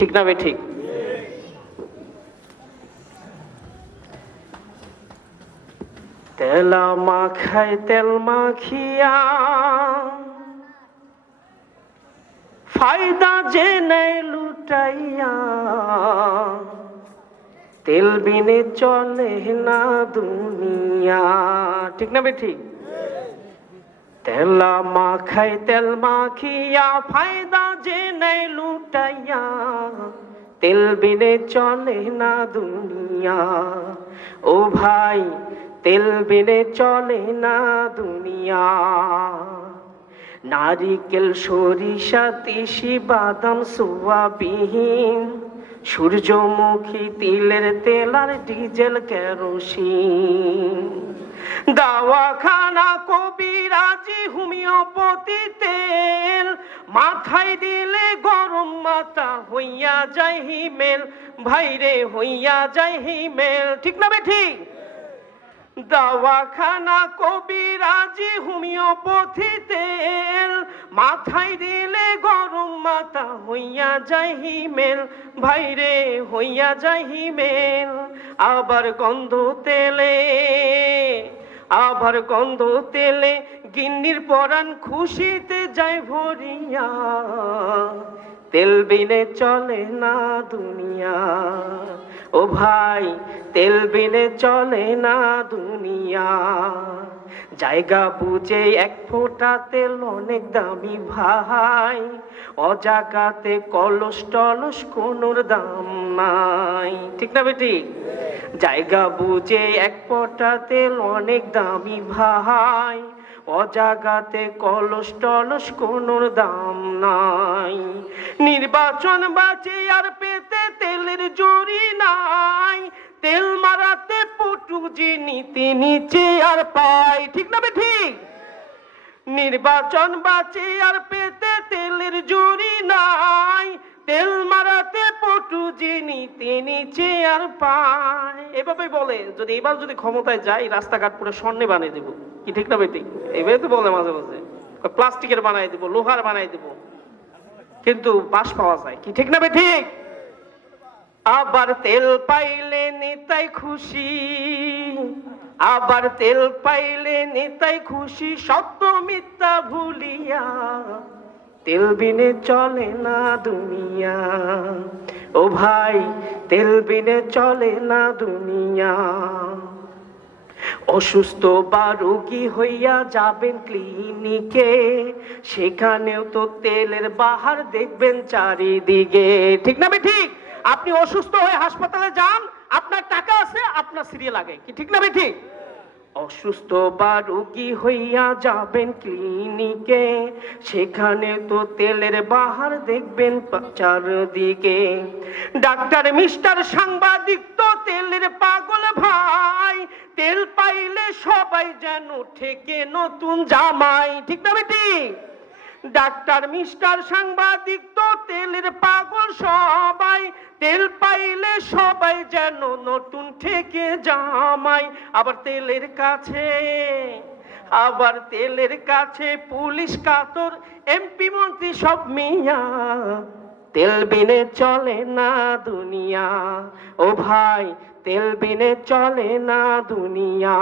ঠিক না ঠিক তেলা মাখাই তেল মাখিয়া, ফায়দা যে নেই লুটাইয়া, তেল বিনে চলে না দুনিয়া। ঠিক না ঠিক তেলা মাখাই তেল মাখিয়া, ফায়দা যে নেই লুটাইয়া তেল বিনে চলে না দুনিয়া। ও ভাই, তেল বিনে চলে না দুনিয়া। নারিকেল সরিষা, তিসি, বাদাম সোয়াবিহীন সূর্যমুখী তিলের তেল আর ডিজেল কেরোসিন। দাওয়াখানা কবিরাজি হোমিওপতি তেল মাথায় দিলে গরম মাথা হইয়া যায় হিমেল ভাইরে হইয়া যায় হিমেল ঠিক না বে ঠিক? দাওয়াখানা কবিরাজি তেল, মাথায় দিলে গরম মাথা হইয়া যায় হিমেল ভাইরে হইয়া যায় হিমেল আবার গন্ধ তেলে, আবার গন্ধ তেলে গিন্নির পরাণ খুশিতে যায় ভরিয়া, তেল বিনে চলে না দুনিয়া। ও ভাই, তেল বিনে চলে না দুনিয়া। জায়গা বুঝে এক ফোঁটা তেল অনেক দামি ভাই, অজাগাতে কলস টলস কোনোর দাম নাই। ঠিক না বেটি? জায়গা বুঝে এক ফোঁটা তেল অনেক দামি ভাই অজাগাতে কলস টলস কোনোর দাম নাই। নির্বাচন বাঁচে আর পেতে তেলের জুড়ি নাই। তেল মারাতে পটু যিনি নিচে আর পাই ঠিক না ঠিক? নির্বাচন বাঁচে আর পেতে তেলের জুড়ি নাই। তেল মারাতে পটু যিনি, তিনি চেয়ার পায়। এভাবে বলে, যদি এবার যদি ক্ষমতায় যাই, রাস্তাঘাট পুরো স্বর্ণে বানিয়ে দেবো। কি ঠিক না বেটি এভাবে তো বলে মাঝে মাঝে। প্লাস্টিকের বানাই দেবো, লোহার বানাই দেবো। কিন্তু বাস পাওয়া যায়। কি ঠিক না বে ঠিক? আবার তেল পাইলে নিতাই খুশি। আবার তেল পাইলে নিতাই খুশি, সত্য মিথ্যা ভুলিয়া। তেল বিনে চলে না দুনিয়া। ও ভাই, তেল বিনে চলে না দুনিয়া। অসুস্থ বা রোগী হইয়া যাবেন ক্লিনিকে, সেখানেও তো তেলের বাহার দেখবেন চারিদিকে। ঠিক না ঠিক? আপনি অসুস্থ হয়ে হাসপাতালে যান, আপনার টাকা আছে, আপনার সিরিয়াল আগে কি ঠিক না ঠিক? অসুস্থ বা রোগী হইয়া যাবেন ক্লিনিকে, সেখানে তো তেলের বাহার দেখবেন চারদিকে। ডাক্তার, মিস্টার, সাংবাদিক তো তেলের পাগল ভাই, তেল পাইলে সবাই যেন ঠেকে নতুন জামাই। ঠিক না বেটি? ডাক্তার, মিস্টার, সাংবাদিক তো তেলের পাগল সবাই তেল পাইলে সবাই যেন নতুন থেকে জামাই। আবার তেলের কাছে, আবার তেলের কাছে পুলিশ, কাতর, এমপি, মন্ত্রী সব মিয়া। তেল বিনে চলে না দুনিয়া। ও ভাই, তেল বিনে চলে না দুনিয়া।